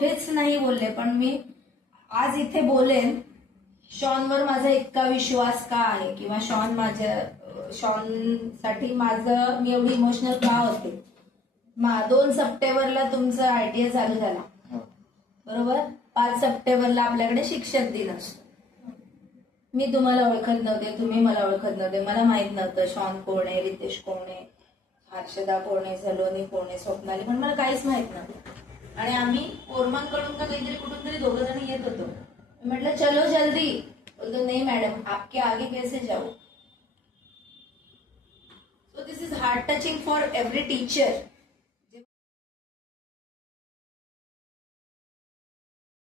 कुठेच नाही बोलले, पण मी आज इथे बोलेन शॉनवर माझा इतका विश्वास का आहे, किंवा शॉनसाठी माझं मी एवढी इमोशनल का होते. 2 सप्टेंबरला तुमचा ITI चालू झाला, बरोबर. 5 सप्टेंबरला आपल्याकडे शिक्षक दिन असतो. मी तुम्हाला ओळखत नव्हते, तुम्ही मला ओळखत नव्हते, मला माहित नव्हतं शॉन कोण आहे, रितेश कोण आहे, हर्षदा कोण आहे, सलोनी कोण आहे, स्वप्नाली, पण मला काहीच माहित नव्हतं. आणि आम्ही ओरमांकडून का काहीतरी कुठून तरी 2 जण येत होतो. म्हटलं चलो जल्दी. बोलतो नाही मॅडम, आपके आगे कैसे जाऊ. So this is heart touching for every teacher.